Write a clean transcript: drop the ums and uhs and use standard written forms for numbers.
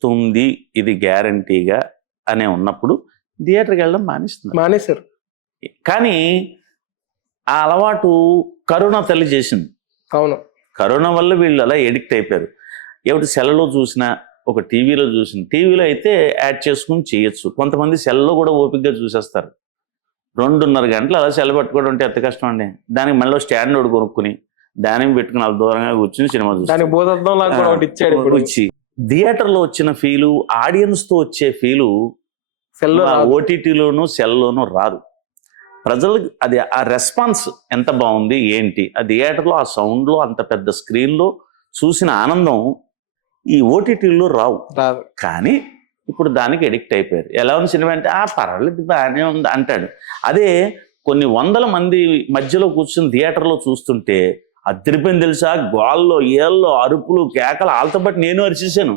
వస్తుంది ఇది గ్యారంటీగా అనే ఉన్నప్పుడు థియేటర్కి వెళ్ళడం మానేశారు. కానీ ఆ అలవాటు కరోనా తల్లి చేసింది. అవును, కరోనా వల్ల వీళ్ళు అలా ఎడిక్ట్ అయిపోయారు. ఎవరి సెల్లో చూసినా, ఒక టీవీలో చూసిన, టీవీలో అయితే యాడ్ చేసుకుని చేయొచ్చు. కొంతమంది సెల్లో కూడా ఓపికగా చూసేస్తారు. 2.5 గంటలు అలా సెల్ పట్టుకోవడం అంటే ఎంత కష్టం అండి. దానికి మళ్ళీ స్టాండ్ ఒకటి కొనుక్కుని దానికి పెట్టుకుని అలా దూరంగా కూర్చుని సినిమా చూసి థియేటర్లో వచ్చిన ఫీలు, ఆడియన్స్తో వచ్చే ఫీలు ఓటీటీలోను సెల్లోనూ రాదు. ప్రజలకు అది ఆ రెస్పాన్స్ ఎంత బాగుంది ఏంటి, ఆ థియేటర్లో ఆ సౌండ్లో అంత పెద్ద స్క్రీన్లో చూసిన ఆనందం ఈ ఓటీటీలో రావు. కానీ ఇప్పుడు దానికి ఎడిక్ట్ అయిపోయారు. ఎలా ఉంది సినిమా అంటే పర్వాలేదు బాగానే ఉంది అంటాడు. అదే కొన్ని వందల మంది మధ్యలో కూర్చుని థియేటర్లో చూస్తుంటే అదిరిపోయింది తెలుసా, గోల్లో ఏళ్ళలో అరుపులు కేకలు, వాళ్ళతో పాటు నేను అరిచేసాను.